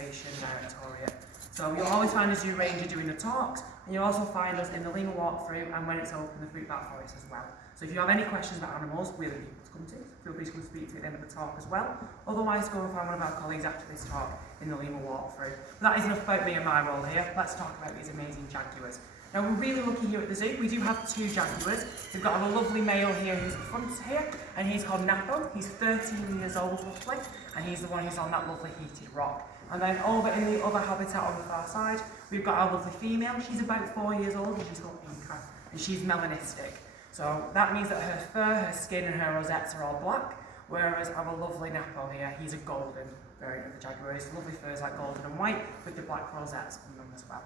Conservation Directorate. So you'll always find a zoo ranger doing the talks, and you'll also find us in the Lima walkthrough and when it's open, the Fruit Bat Forest as well. So if you have any questions about animals, we're the people to come to. Feel free to come speak to at the end of the talk as well. Otherwise, go and find one of our colleagues after this talk in the Lima walkthrough. But that is enough about me and my role here. Let's talk about these amazing jaguars. Now we're really lucky here at the zoo. We do have 2 jaguars. We've got a lovely male here who's in front here, and he's called Napo. He's 13 years old roughly, and he's the one who's on that lovely heated rock. And then over in the other habitat on the far side, we've got our lovely female. She's about 4 years old, and she's called Pinka, and she's melanistic. So that means that her fur, her skin, and her rosettes are all black, whereas our lovely Napo here, he's a golden variant of the jaguar. His lovely fur is like golden and white with the black rosettes on them as well.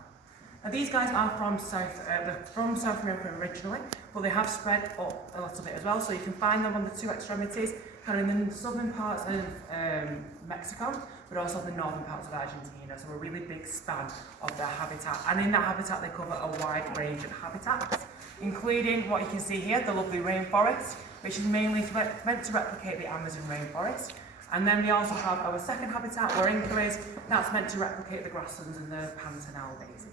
Now these guys are from South America originally, but they have spread up a little bit as well, so you can find them on the 2 extremities, kind of in the southern parts of Mexico, but also the northern parts of Argentina, so a really big span of their habitat. And in that habitat they cover a wide range of habitats, including what you can see here, the lovely rainforest, which is mainly meant to replicate the Amazon rainforest. And then we also have our second habitat, where Inca is, that's meant to replicate the grasslands and the Pantanal basically.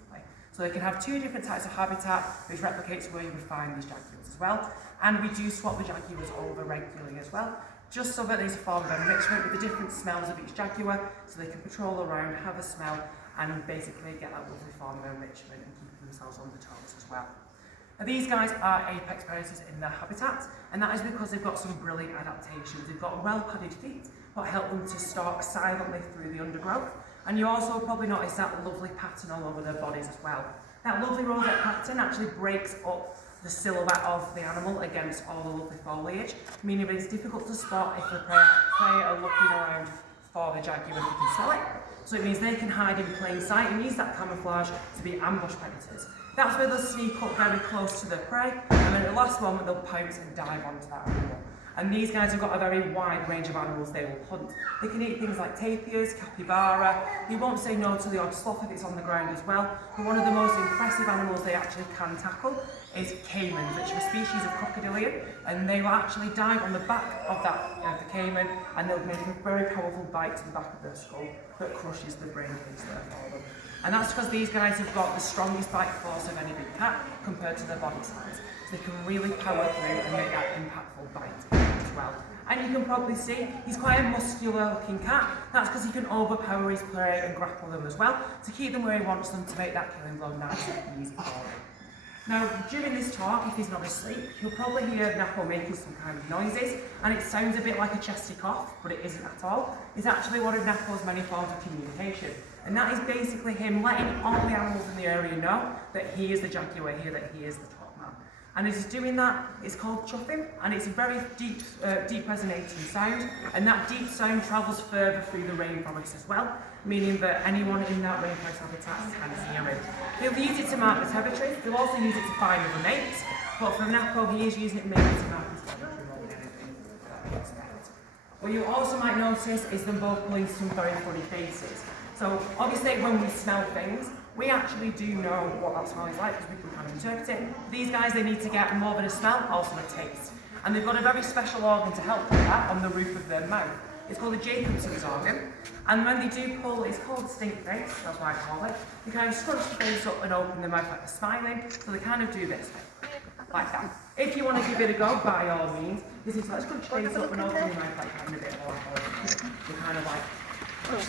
So they can have 2 different types of habitat, which replicates where you would find these jaguars as well. And we do swap the jaguars over regularly as well, just so that there's a form of enrichment with the different smells of each jaguar, so they can patrol around, have a smell, and basically get that lovely form of enrichment and keep themselves on the toes as well. Now these guys are apex predators in their habitat, and that is because they've got some brilliant adaptations. They've got well-padded feet that help them to stalk silently through the undergrowth. And you also probably notice that lovely pattern all over their bodies as well. That lovely rosette pattern actually breaks up the silhouette of the animal against all the lovely foliage, meaning that it's difficult to spot if the prey are looking around for the jaguar if they can smell it. So it means they can hide in plain sight and use that camouflage to be ambush predators. That's where they'll sneak up very close to their prey, and then at the last moment they'll pounce and dive onto that animal. And these guys have got a very wide range of animals they will hunt. They can eat things like tapirs, capybara. They won't say no to the odd sloth if it's on the ground as well. But one of the most impressive animals they actually can tackle is caimans, which are a species of crocodilian, and they will actually dive on the back of the caiman, and they'll make a very powerful bite to the back of their skull that crushes the brain case there for them. And that's because these guys have got the strongest bite force of any big cat compared to their body size. So they can really power through and make that impactful bite as well. And you can probably see he's quite a muscular looking cat. That's because he can overpower his prey and grapple them as well to keep them where he wants them, to make that killing blow nice and easy for him. Now, during this talk, if he's not asleep, you'll probably hear Napo making some kind of noises, and it sounds a bit like a chesty cough, but it isn't at all. It's actually one of Napo's many forms of communication, and that is basically him letting all the animals in the area know that he is the jaguar here, that he is the top man. And as he's doing that, it's called chuffing, and it's a very deep resonating sound, and that deep sound travels further through the rainforest as well, meaning that anyone in that rainforest habitat can hear it. They'll use it to mark the territory. They'll also use it to find other mates, but for Napo, he is using it mainly to mark his territory more than anything that he expects. What you also might notice is them both pulling some very funny faces. So obviously when we smell things, we actually do know what that smell is like because we can kind of interpret it. These guys, they need to get more than a smell, also a taste. And they've got a very special organ to help with that on the roof of their mouth. It's called the Jacobson's organ. And when they do pull, it's called stink face, that's why I call it. They kind of scrunch the face up and open their mouth like they're smiling. So they kind of do this, like that. If you want to give it a go, by all means, this is like scrunch your face up and open your mouth like having a bit more. You're kind of like.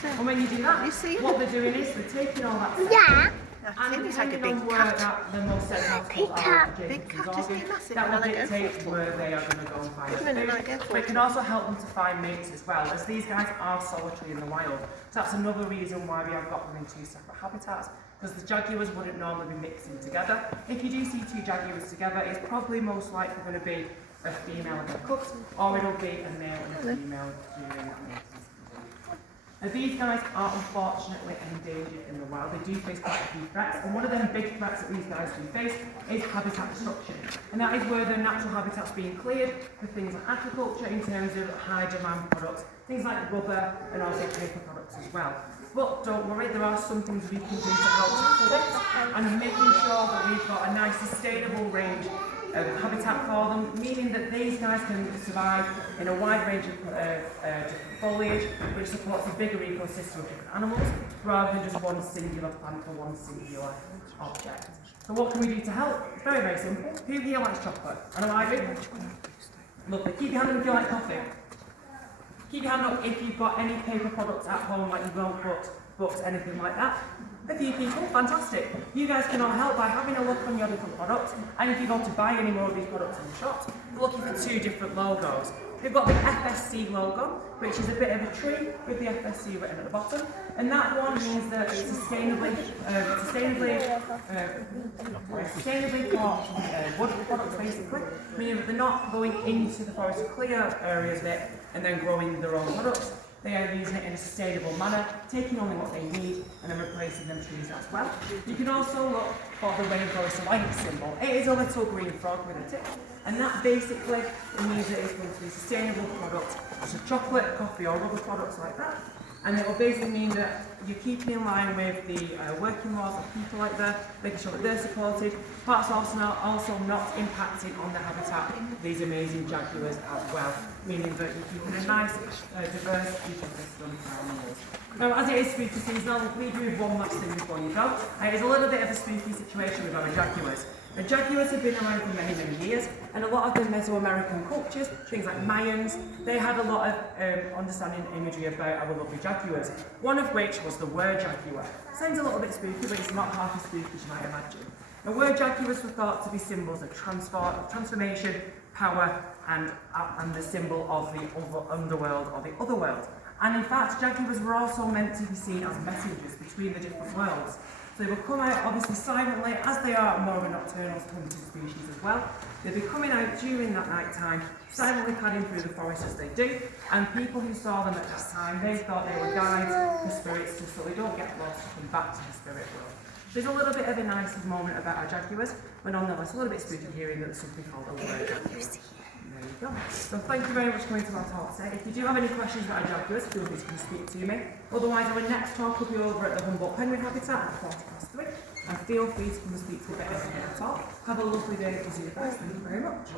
And when you do that, what they're doing is they're taking all that stuff, and depending on where the most set particles are of Jacobson's organ, that will dictate where they are going to go and find food. But it can also help them to find mates as well, as these guys are solitary in the wild. So that's another reason why we have got them in 2 separate habitats, because the jaguars wouldn't normally be mixing together. If you do see 2 jaguars together, it's probably most likely going to be a female and a cub, or it'll be a male and a female during that mating. Now these guys are unfortunately endangered in the wild. They do face quite a few threats, and one of them big threats that these guys do face is habitat destruction. And that is where their natural habitat's being cleared for things like agriculture in terms of high demand products, things like rubber and also paper products as well. But don't worry, there are some things we can do to help tackle this, and making sure that we've got a nice sustainable range habitat for them, meaning that these guys can survive in a wide range of different foliage, which supports a bigger ecosystem of different animals, rather than just one singular plant or one singular object. So what can we do to help? It's very, very simple. Who here likes chocolate? I know I do. Lovely. Keep your hand up if you like coffee. Keep your hand up if you've got any paper products at home, like your notebooks, books, anything like that. A few people, fantastic. You guys can all help by having a look on your different products, and if you go to buy any more of these products in the shops, we're looking for two different logos. We've got the FSC logo, which is a bit of a tree with the FSC written at the bottom, and that one means that it's sustainably caught wood products, basically, meaning that they're not going into the forest to clear areas of it and then growing their own products. They are using it in a sustainable manner, taking only what they need and then replacing them trees as well. You can also look for the rainforest alliance symbol. It is a little green frog with a tick, and that basically means that it's going to be a sustainable product, such as chocolate, coffee or other products like that. And it will basically mean that you're keeping in line with the working laws of people like that, making sure that they're supported, but also not impacting on the habitat of these amazing jaguars as well, meaning that you're keeping a nice, diverse ecosystem for animals. Now, as it is spooky season, I'll leave you with one last thing before you go. It's a little bit of a spooky situation with our jaguars. The jaguars have been around for many, many years, and a lot of the Mesoamerican cultures, things like Mayans, they had a lot of understanding and imagery about our lovely jaguars, one of which was the word jaguar. Sounds a little bit spooky, but it's not half as spooky as you might imagine. The word jaguars were thought to be symbols of transformation, power, and the symbol of the underworld or the other world. And in fact, jaguars were also meant to be seen as messengers between the different worlds. So they will come out obviously silently, as they are more of a nocturnal hunting species as well. They'll be coming out during that night time, silently padding through the forest as they do, and people who saw them at that time, they thought they were guides for spirits just so they don't get lost and come back to the spirit world. There's a little bit of a nice moment about our jaguars, but nonetheless a little bit spooky hearing that there's something called a word jaguar. There you go. So thank you very much for coming to our talk today. If you do have any questions about our jaguars, feel free to come speak to me. Otherwise, our next talk will be over at the Humboldt Penguin Habitat at 3:40. And feel free to come and speak to a bit of our talk. Have a lovely day. We'll see you guys. Thank you very much.